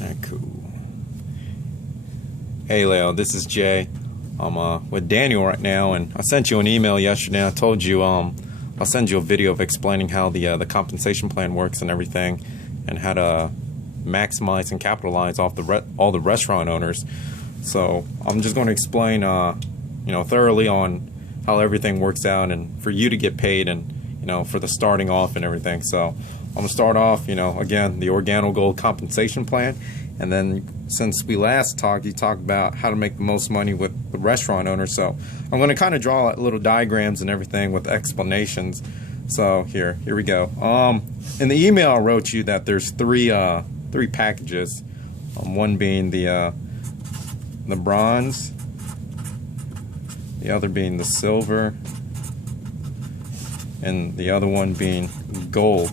Alright, cool. Hey Leo, this is Jay. I'm with Daniel right now, and I sent you an email yesterday. I told you I'll send you a video of explaining how the compensation plan works and everything, and how to maximize and capitalize off all the restaurant owners. So I'm just going to explain, thoroughly on how everything works out, and for you to get paid, and for the starting off and everything. So I'm gonna start off, again, the Organo Gold compensation plan, and then since we last talked, you talked about how to make the most money with the restaurant owner. So I'm going to kind of draw little diagrams and everything with explanations. So here we go. In the email I wrote you that there's three packages. One being the bronze, the other being the silver, and the other one being gold.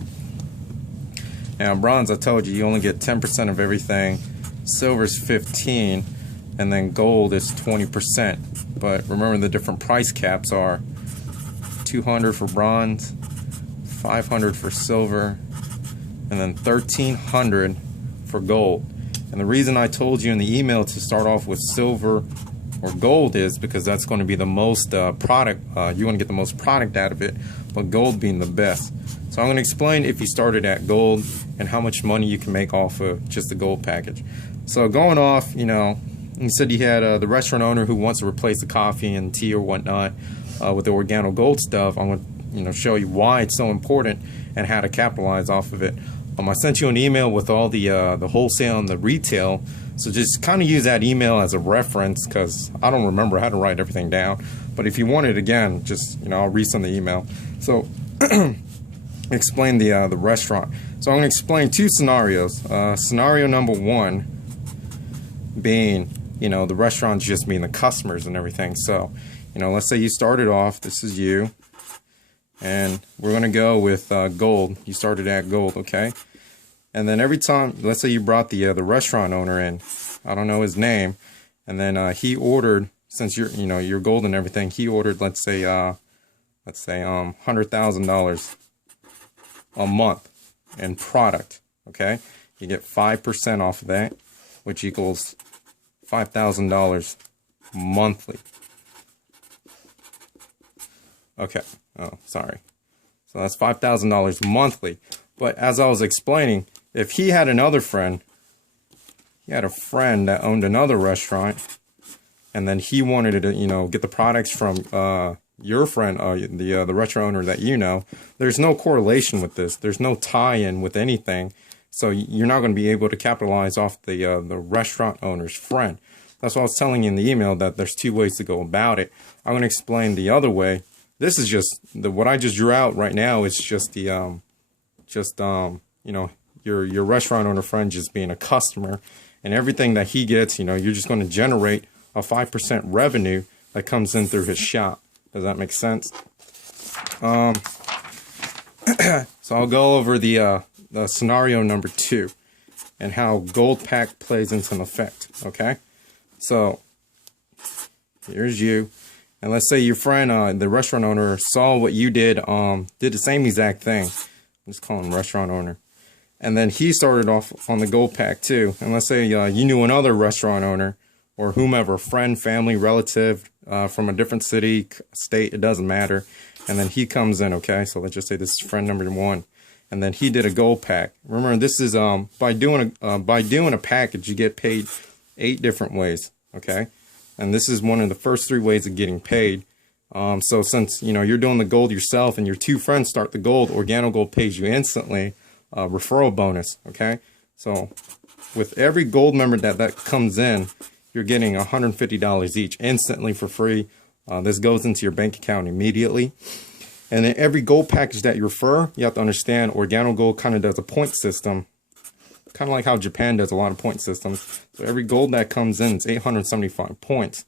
Now bronze, I told you only get 10% of everything. Silver's 15%, and then gold is 20%. But remember, the different price caps are $200 for bronze, $500 for silver, and then $1,300 for gold. And the reason I told you in the email to start off with silver or gold is because that's going to be the most product. You want to get the most product out of it, but gold being the best. So I'm going to explain if you started at gold and how much money you can make off of just the gold package. So going off, you said you had the restaurant owner who wants to replace the coffee and tea or whatnot with the Organo Gold stuff. I'm going to show you why it's so important and how to capitalize off of it. I sent you an email with all the wholesale and the retail. So just kind of use that email as a reference, because I don't remember how to write everything down. But if you want it again, just I'll resend the email. So explain the restaurant. So I'm going to explain two scenarios. Scenario number one being, the restaurants just being the customers and everything. So, let's say you started off, this is you, and we're going to go with gold. You started at gold, okay? And then every time, let's say you brought the restaurant owner in, I don't know his name, and then he ordered, since you're gold and everything, he ordered, let's say $100,000 a month in product, okay? You get 5% off of that, which equals $5,000 monthly. Okay, oh, sorry. So that's $5,000 monthly. But as I was explaining, if he had another friend, he had a friend that owned another restaurant, and then he wanted to, get the products from your friend, the restaurant owner that there's no correlation with this. There's no tie-in with anything. So you're not going to be able to capitalize off the restaurant owner's friend. That's what I was telling you in the email, that there's two ways to go about it. I'm going to explain the other way. This is just what I just drew out right now is just the your restaurant owner friend just being a customer, and everything that he gets, you're just going to generate a 5% revenue that comes in through his shop. Does that make sense? So I'll go over the scenario number two and how gold pack plays into an effect. Okay, so here's you, and let's say your friend, the restaurant owner, saw what you did the same exact thing. Let's call him restaurant owner, and then he started off on the gold pack too. And let's say you knew another restaurant owner or whomever, friend, family, relative from a different city, state, it doesn't matter. And then he comes in, okay? So let's just say this is friend number one. And then he did a gold pack. Remember, this is by doing a package, you get paid 8 different ways, okay? And this is one of the first 3 ways of getting paid. So since you're doing the gold yourself and your 2 friends start the gold, Organo Gold pays you instantly referral bonus, okay? So with every gold member that comes in, you're getting $150 each instantly for free. This goes into your bank account immediately. And then every gold package that you refer, you have to understand Organo Gold kind of does a point system, kind of like how Japan does a lot of point systems. So every gold that comes in is 875 points.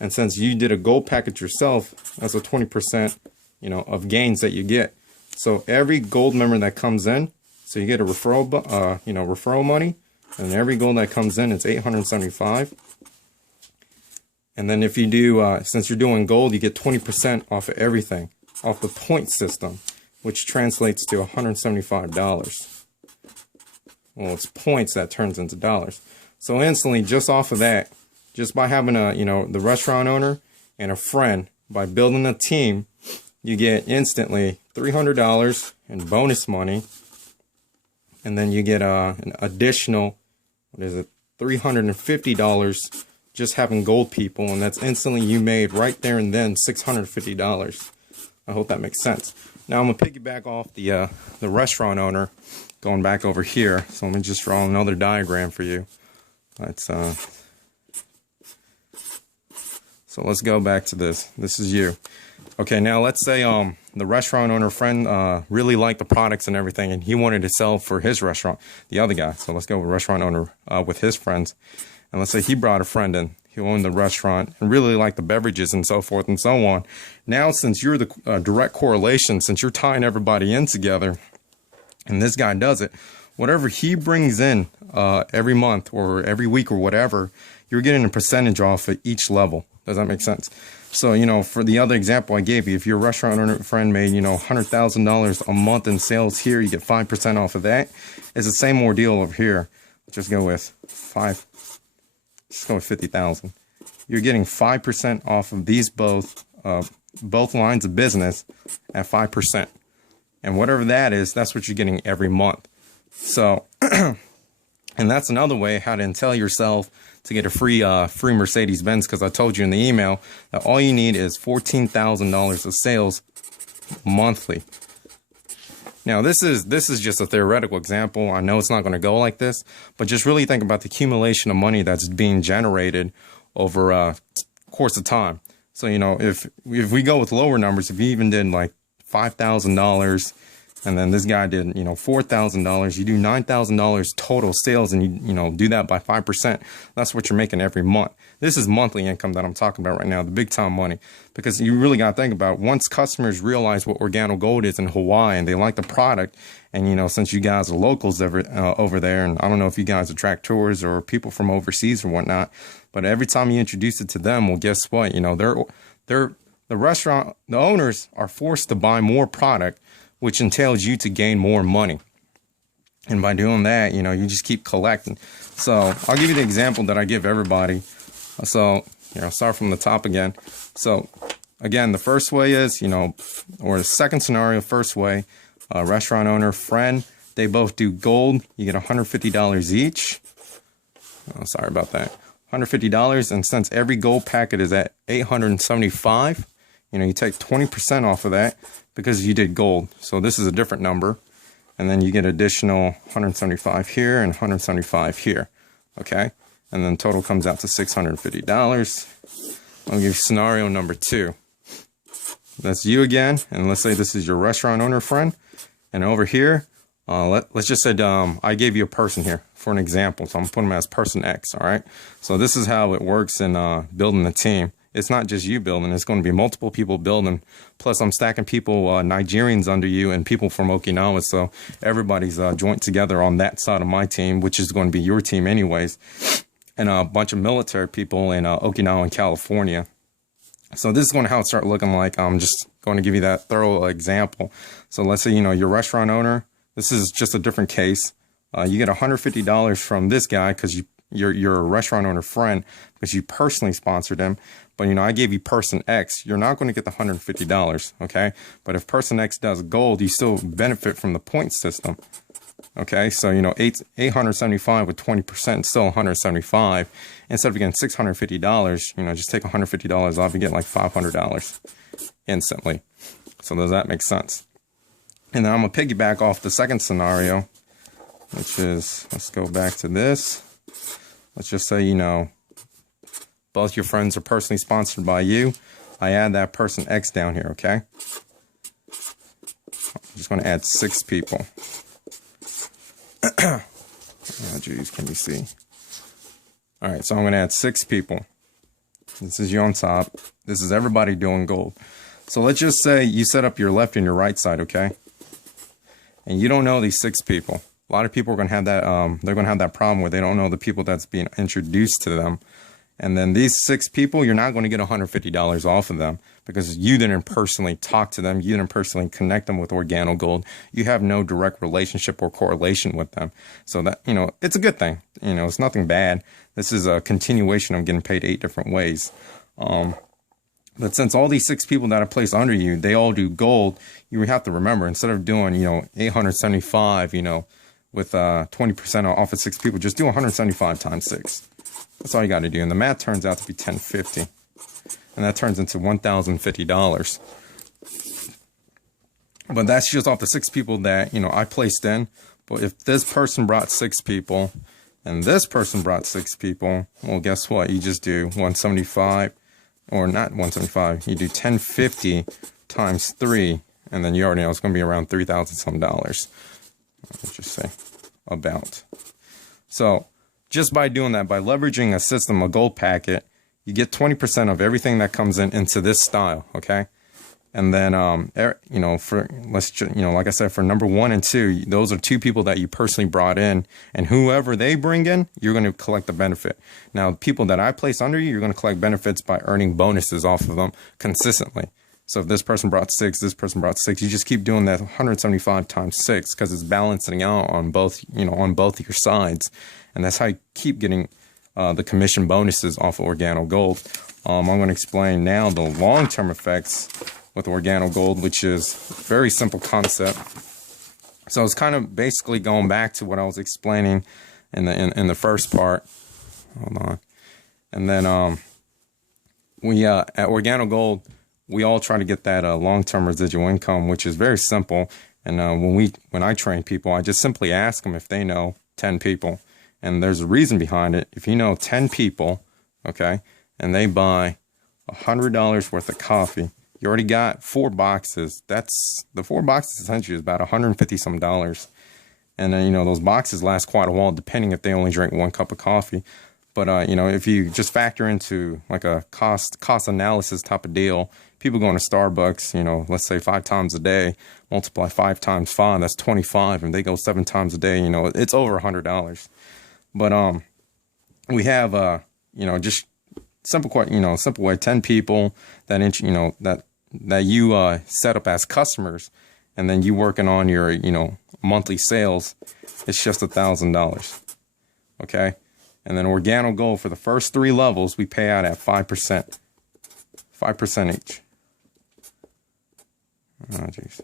And since you did a gold package yourself, that's a 20%, of gains that you get. So every gold member that comes in, so you get a referral, referral money, and every gold that comes in, it's 875. And then if you do, since you're doing gold, you get 20% off of everything, off the point system, which translates to $175. Well, it's points that turns into dollars. So instantly, just off of that, just by having a, the restaurant owner and a friend, by building a team, you get instantly $300 in bonus money. And then you get an additional, $350 just having gold people. And that's instantly you made right there and then $650. I hope that makes sense. Now I'm going to piggyback off the restaurant owner, going back over here. So let me just draw another diagram for you. So let's go back to this. This is you. Okay, now let's say the restaurant owner friend really liked the products and everything, and he wanted to sell for his restaurant, the other guy. So let's go with restaurant owner with his friends. And let's say he brought a friend in. He owned the restaurant and really liked the beverages and so forth and so on. Now, since you're the direct correlation, since you're tying everybody in together, and this guy does it, whatever he brings in every month or every week or whatever, you're getting a percentage off at each level. Does that make sense? So, for the other example I gave you, if your restaurant owner friend made, $100,000 a month in sales here, you get 5% off of that. It's the same ordeal over here. Just go with 50,000. You're getting 5% off of these both lines of business at 5%. And whatever that is, that's what you're getting every month. So, and that's another way how to entail yourself to get a free Mercedes-Benz, because I told you in the email that all you need is $14,000 of sales monthly. Now, this is just a theoretical example. I know it's not going to go like this, but just really think about the accumulation of money that's being generated over a course of time. So, if we go with lower numbers, if you even did like $5,000, and then this guy did, $4,000, you do $9,000 total sales, and you do that by 5%. That's what you're making every month. This is monthly income that I'm talking about right now, the big time money, because you really got to think about once customers realize what Organo Gold is in Hawaii and they like the product, and since you guys are locals over there, and I don't know if you guys attract tourists or people from overseas or whatnot, but every time you introduce it to them, well, guess what? The restaurant, the owners are forced to buy more product, which entails you to gain more money. And by doing that, you just keep collecting. So I'll give you the example that I give everybody. So, start from the top again. So again, the first way is, or the second scenario, first way, restaurant owner, friend, they both do gold. You get $150 each. Oh, sorry about that. $150. And since every gold packet is at $875, you take 20% off of that because you did gold. So this is a different number. And then you get additional 175 here and 175 here. Okay. And then total comes out to $650. I'll give you scenario number 2. That's you again. And let's say this is your restaurant owner friend. And over here, let's just say I gave you a person here for an example. So I'm putting them as person X. All right. So this is how it works in building a team. It's not just you building. It's going to be multiple people building. Plus, I'm stacking people, Nigerians under you and people from Okinawa. So everybody's joined together on that side of my team, which is going to be your team anyways. And a bunch of military people in Okinawa and California. So this is going to how it start looking like. I'm just going to give you that thorough example. So let's say, your restaurant owner. This is just a different case. You get $150 from this guy because you're a restaurant owner friend because you personally sponsored him. But, I gave you person X. You're not going to get the $150, okay? But if person X does gold, you still benefit from the point system, okay? So, 875 with 20%, still 175. Instead of getting $650, just take $150 off, you get like $500 instantly. So does that make sense? And then I'm going to piggyback off the second scenario, which is, let's go back to this. Let's just say, both your friends are personally sponsored by you. I add that person X down here, okay? I'm just going to add 6 people. Oh, geez, can you see? All right, so I'm going to add 6 people. This is you on top. This is everybody doing gold. So let's just say you set up your left and your right side, okay? And you don't know these 6 people. A lot of people are going to have that, they're going to have that problem where they don't know the people that's being introduced to them. And then these 6 people, you're not going to get $150 off of them because you didn't personally talk to them. You didn't personally connect them with OrganoGold. You have no direct relationship or correlation with them. So that, it's a good thing. It's nothing bad. This is a continuation of getting paid 8 different ways. But since all these 6 people that I place under you, they all do gold, you have to remember, instead of doing, 875, with 20% off of 6 people, just do 175 times 6. That's all you got to do. And the math turns out to be 1050. And that turns into $1,050. But that's just off the 6 people that, I placed in. But if this person brought 6 people and this person brought 6 people, well, guess what? You just do 175, or not 175. You do 1050 times 3. And then you already know it's going to be around $3,000 some dollars. Let's just say about. So just by doing that, by leveraging a system, a gold packet, you get 20% of everything that comes in into this style, okay? And then, for like I said, for number 1 and 2, those are 2 people that you personally brought in, and whoever they bring in, you're going to collect the benefit. Now, people that I place under you, you're going to collect benefits by earning bonuses off of them consistently. So if this person brought 6, this person brought 6, you just keep doing that 175 times 6 because it's balancing out on both, on both your sides. And that's how you keep getting the commission bonuses off of OrganoGold. I'm going to explain now the long-term effects with OrganoGold, which is a very simple concept. So it's kind of basically going back to what I was explaining in the first part. Hold on. And then we at OrganoGold, we all try to get that long-term residual income, which is very simple. And when I train people, I just simply ask them if they know 10 people. And there's a reason behind it. If you know 10 people, okay, and they buy $100 worth of coffee, you already got 4 boxes. That's the 4 boxes essentially is about $150 some dollars. And then, those boxes last quite a while, depending if they only drink 1 cup of coffee. But, if you just factor into like a cost analysis type of deal, people going to Starbucks, let's say 5 times a day, multiply 5 times 5, that's 25. And they go 7 times a day, it's over $100. But, we have, just simple way, 10 people that, that you, set up as customers, and then you working on your, monthly sales, it's just $1,000. Okay. And then OrganoGold for the first 3 levels, we pay out at 5%. 5% each. Oh, jeez.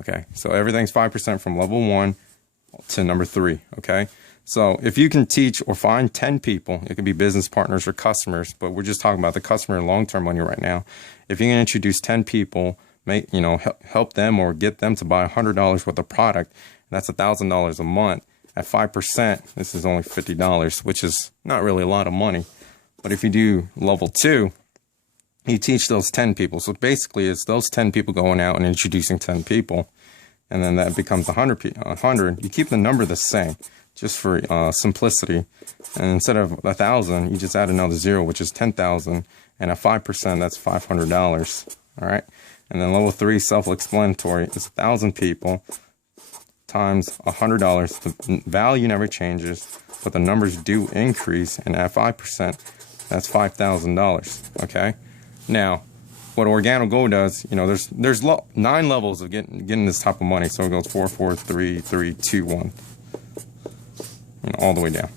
Okay. So everything's 5% from level 1 to number 3. Okay. So if you can teach or find 10 people, it could be business partners or customers, but we're just talking about the customer and long-term money right now. If you can introduce 10 people, help them or get them to buy $100 worth of product, that's $1,000 a month. At 5%, this is only $50, which is not really a lot of money. But if you do level 2, you teach those 10 people. So basically, it's those 10 people going out and introducing 10 people. And then that becomes 100. You keep the number the same, just for simplicity. And instead of 1,000, you just add another 0, which is 10,000. And at 5%, that's $500. All right. And then level 3, self-explanatory. It's 1,000 people times $100. The value never changes, but the numbers do increase. And at 5%, that's $5,000. Okay. Now, what OrganoGold does, there's 9 levels of getting this type of money. So it goes 4, 4, 3, 3, 2, 1, all the way down.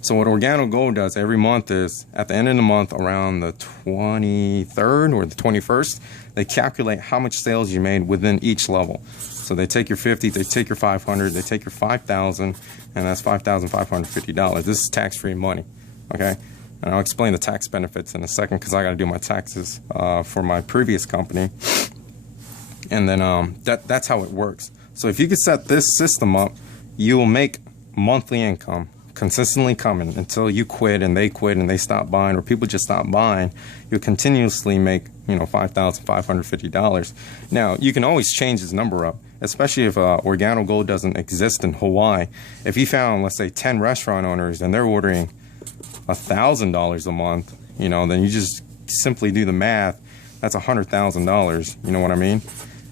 So what OrganoGold does every month is, at the end of the month, around the 23rd or the 21st, they calculate how much sales you made within each level. So they take your 50, they take your 500, they take your 5,000, and that's $5,550. This is tax-free money, okay? And I'll explain the tax benefits in a second because I got to do my taxes for my previous company. And then that's how it works. So if you could set this system up, you will make monthly income consistently coming until you quit and they stop buying, or people just stop buying. You'll continuously make, $5,550. Now, you can always change this number up, especially if OrganoGold doesn't exist in Hawaii. If you found, let's say, 10 restaurant owners and they're ordering $1,000 a month, then you just simply do the math. That's $100,000. You know what I mean?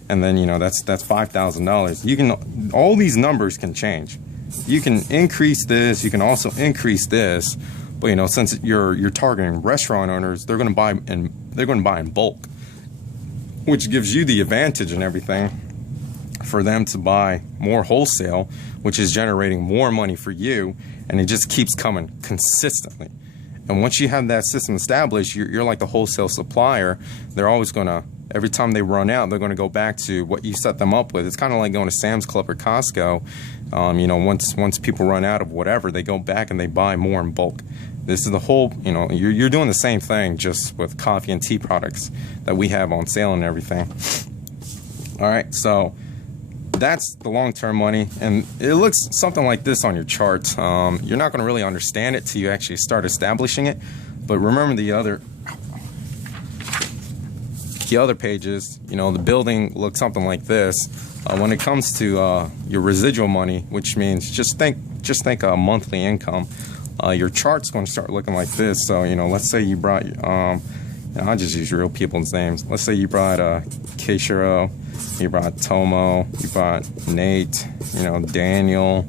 And then, that's $5,000. You can, all these numbers can change. You can increase this. You can also increase this. But you know, since you're targeting restaurant owners, they're going to buy in bulk, which gives you the advantage and everything for them to buy more wholesale, which is generating more money for you, and it just keeps coming consistently. And once you have that system established, you're like the wholesale supplier. They're always going to, every time they run out, they're going to go back to what you set them up with. It's kind of like going to Sam's Club or Costco. You know, once people run out of whatever, they go back and they buy more in bulk. This is the whole, you know, you're doing the same thing just with coffee and tea products that we have on sale and everything. All right, so that's the long-term money, and it looks something like this on your charts. You're not going to really understand it till you actually start establishing it. But remember the other pages, you know, the building looks something like this. When it comes to your residual money, which means just think a monthly income, your chart's going to start looking like this. So, you know, let's say you brought, I'll just use real people's names. Let's say you brought Keishiro, you brought Tomo, you brought Nate, you know, Daniel,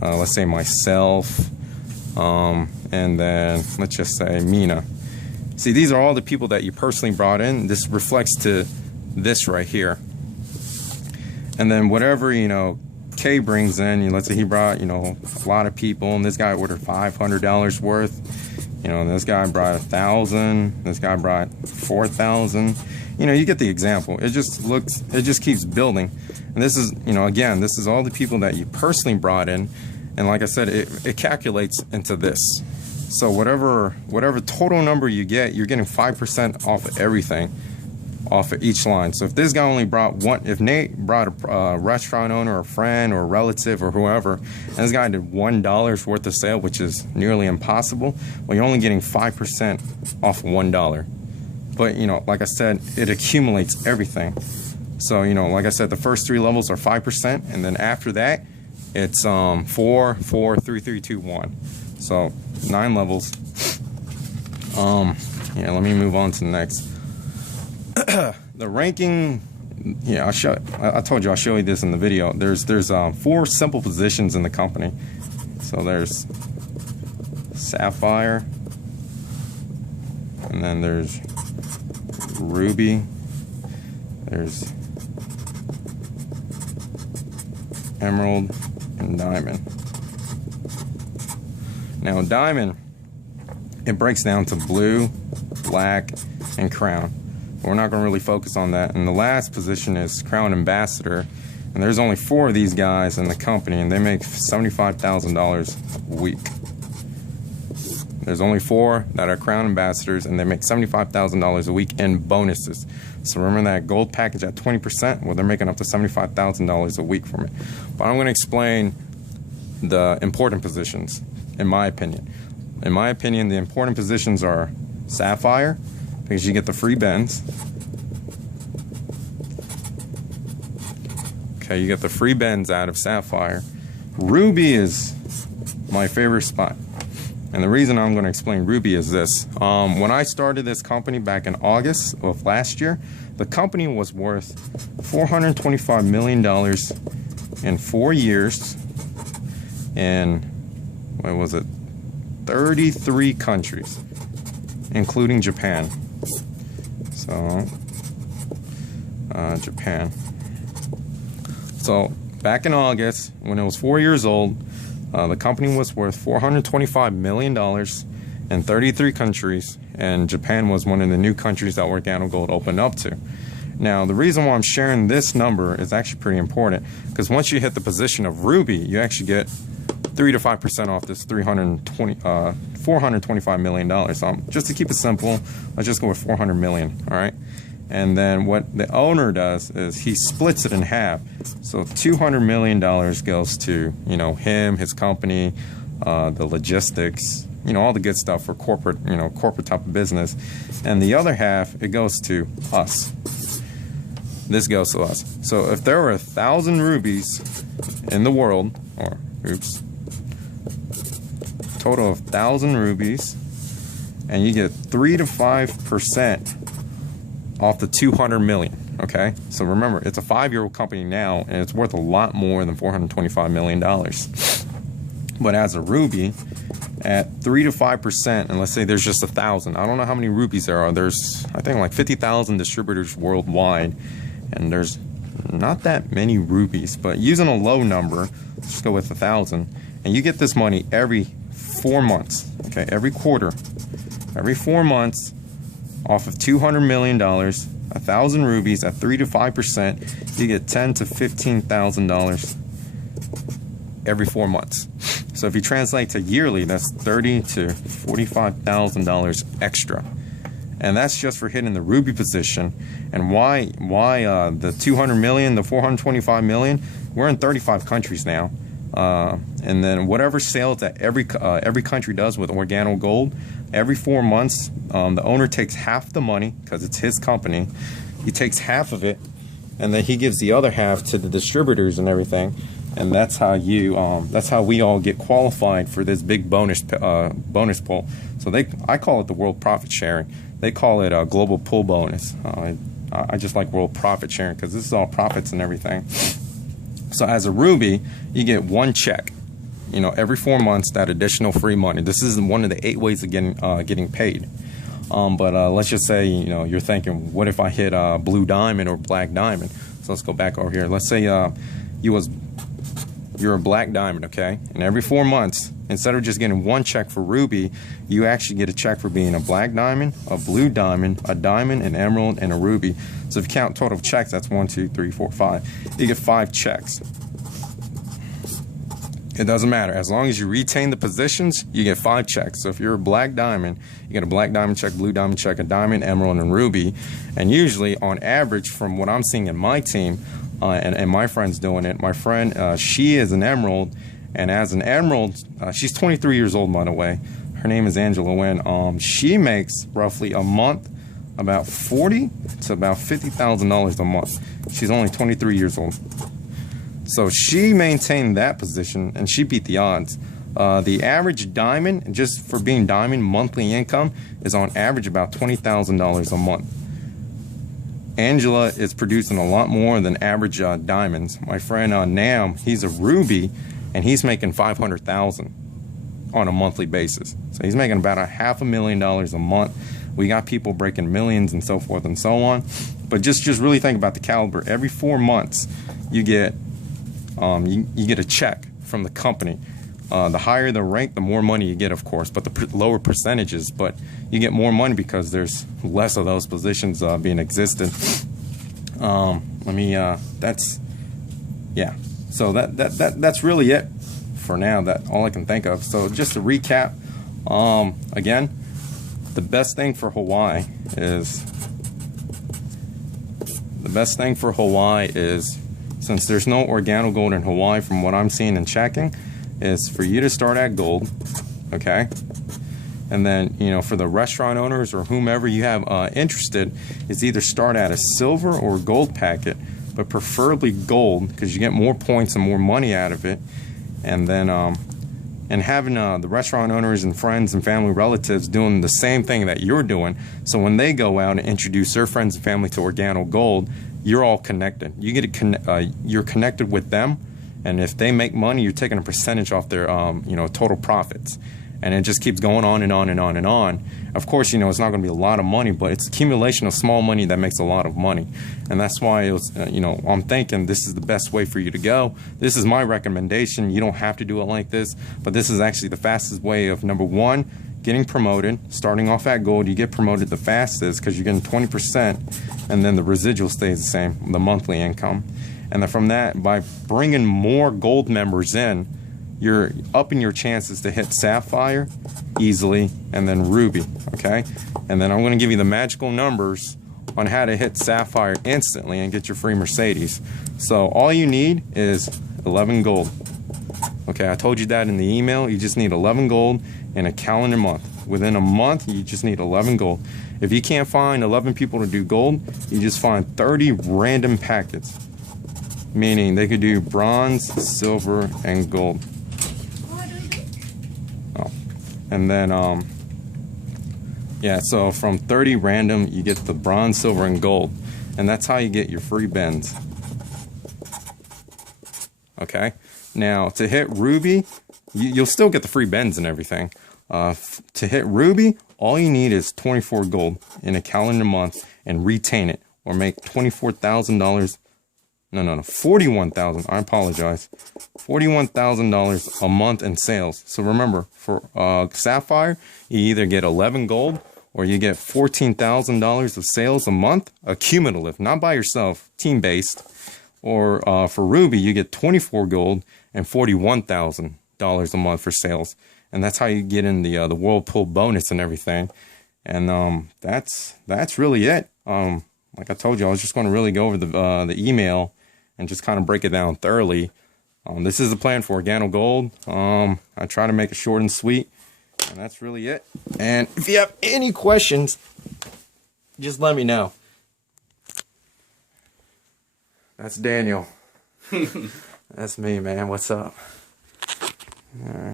let's say myself, and then let's just say Mina. See, these are all the people that you personally brought in. This reflects to this right here. And then whatever, you know, K brings in, let's say he brought, you know, a lot of people, and this guy ordered $500 worth. You know, this guy brought 1,000. This guy brought 4,000. You know, you get the example. It just keeps building. And this is, you know, again, this is all the people that you personally brought in. And like I said, it calculates into this. So whatever total number you get, you're getting 5% off of everything, off of each line. So if this guy only brought one, if Nate brought a restaurant owner, or a friend, or a relative, or whoever, and this guy did $1 worth of sale, which is nearly impossible, well, you're only getting 5% off $1. But, you know, like I said, it accumulates everything. So, you know, like I said, the first 3 levels are 5%, and then after that, it's 4, 4, 3, 3, 2, 1. So 9 levels. Yeah, let me move on to the next. The ranking, yeah, I told you I'll show you this in the video. There's 4 simple positions in the company. So there's Sapphire, and then there's Ruby, there's Emerald, and Diamond. Now Diamond, it breaks down to Blue, Black, and Crown. We're not going to really focus on that. And the last position is Crown Ambassador. And there's only 4 of these guys in the company, and they make $75,000 a week. There's only 4 that are Crown Ambassadors, and they make $75,000 a week in bonuses. So remember that gold package at 20%? Well, they're making up to $75,000 a week from it. But I'm going to explain the important positions, in my opinion. In my opinion, the important positions are Sapphire, because you get the free bends. Okay, you get the free bends out of Sapphire. Ruby is my favorite spot. And the reason I'm going to explain Ruby is this. When I started this company back in August of last year, the company was worth $425 million in 4 years in, what was it, 33 countries, including Japan. So, Japan. So, back in August, when it was 4 years old, the company was worth $425 million in 33 countries, and Japan was one of the new countries that Organic Gold opened up to. Now, the reason why I'm sharing this number is actually pretty important, because once you hit the position of Ruby, you actually get 3 to 5% off this $425 million. So just to keep it simple, let's just go with 400 million, all right? And then what the owner does is he splits it in half. So $200 million goes to, you know, him, his company, the logistics, you know, all the good stuff for corporate, you know, corporate type of business. And the other half, it goes to us. This goes to us. So if there were 1,000 rubies in the world, or oops, total of 1,000 rubies, and you get 3 to 5% off the 200 million. Okay, so remember, it's a 5-year-old company now, and it's worth a lot more than $425 million. But as a ruby, at 3 to 5%, and let's say there's just 1,000. I don't know how many rupees there are. There's, I think, like 50,000 distributors worldwide, and there's not that many rupees. But using a low number, let's just go with 1,000, and you get this money every 4 months. Okay, every quarter, every 4 months, off of $200 million, 1,000 rupees at 3 to 5%, you get $10,000 to $15,000 every 4 months. So if you translate to yearly, that's $30,000 to $45,000 extra, and that's just for hitting the ruby position. And why the 200 million, the 425 million? We're in 35 countries now, and then whatever sales that every country does with Organo Gold, every 4 months, the owner takes half the money because it's his company. He takes half of it, and then he gives the other half to the distributors and everything. And that's how we all get qualified for this big bonus pool. So I call it the world profit sharing. They call it a global pool bonus. I just like world profit sharing because this is all profits and everything. So as a ruby, you get one check, every 4 months, that additional free money. This is one of the 8 ways of getting paid. But let's just say you're thinking, what if I hit blue diamond or black diamond? So let's go back over here. Let's say you're a black diamond, okay? And every 4 months, instead of just getting one check for ruby, you actually get a check for being a black diamond, a blue diamond, a diamond, an emerald, and a ruby. So if you count total checks, that's 1, 2, 3, 4, 5. You get 5 checks. It doesn't matter. As long as you retain the positions, you get 5 checks. So if you're a black diamond, you get a black diamond check, blue diamond check, a diamond, emerald, and ruby. And usually, on average, from what I'm seeing in my team, and my friend's doing it. My friend, she is an emerald, and as an emerald, she's 23 years old, by the way. Her name is Angela Wynn. She makes roughly a month about $40,000 to about $50,000 a month. She's only 23 years old. So she maintained that position, and she beat the odds. The average diamond, just for being diamond, monthly income is on average about $20,000 a month. Angela is producing a lot more than average diamonds. My friend Nam, he's a ruby, and he's making $500,000 on a monthly basis. So he's making about $500,000 a month. We got people breaking millions and so forth and so on. But just really think about the caliber. Every 4 months, you get a check from the company. The higher the rank, the more money you get, of course, but the lower percentages. But you get more money because there's less of those positions being existed. So that's really it for now. That all I can think of. So just to recap, again, the best thing for Hawaii is since there's no Organo Gold in Hawaii, from what I'm seeing and checking, is for you to start at gold, okay? And then, for the restaurant owners or whomever you have interested, is either start at a silver or gold packet, but preferably gold because you get more points and more money out of it. And then, and having the restaurant owners and friends and family relatives doing the same thing that you're doing, so when they go out and introduce their friends and family to Organo Gold, you're all connected. You're connected with them. And if they make money, you're taking a percentage off their, total profits. And it just keeps going on and on and on and on. Of course, it's not going to be a lot of money, but it's accumulation of small money that makes a lot of money. And that's why it was, I'm thinking this is the best way for you to go. This is my recommendation. You don't have to do it like this, but this is actually the fastest way of, number one, getting promoted. Starting off at gold, you get promoted the fastest because you're getting 20%, and then the residual stays the same, the monthly income. And then from that, by bringing more gold members in, you're upping your chances to hit sapphire easily, and then ruby, okay? And then I'm going to give you the magical numbers on how to hit sapphire instantly and get your free Mercedes. So all you need is 11 gold. Okay, I told you that in the email. You just need 11 gold in a calendar month. Within a month, you just need 11 gold. If you can't find 11 people to do gold, you just find 30 random packets. Meaning they could do bronze, silver, and gold. Oh. And then, so from 30 random, you get the bronze, silver, and gold. And that's how you get your free bends. Okay? Now, to hit ruby, you'll still get the free bends and everything. To hit Ruby, all you need is 24 gold in a calendar month and retain it, or make $24,000. No, 41,000. I apologize. $41,000 a month in sales. So remember, for Sapphire, you either get 11 gold or you get $14,000 of sales a month, cumulative, not by yourself, team-based. Or for Ruby, you get 24 gold and $41,000 a month for sales. And that's how you get in the Whirlpool bonus and everything. And that's really it. Like I told you, I was just going to really go over the email and just kind of break it down thoroughly. This is the plan for Organo Gold. I try to make it short and sweet, and that's really it. And if you have any questions, just let me know. That's Daniel. That's me, man. What's up? All right.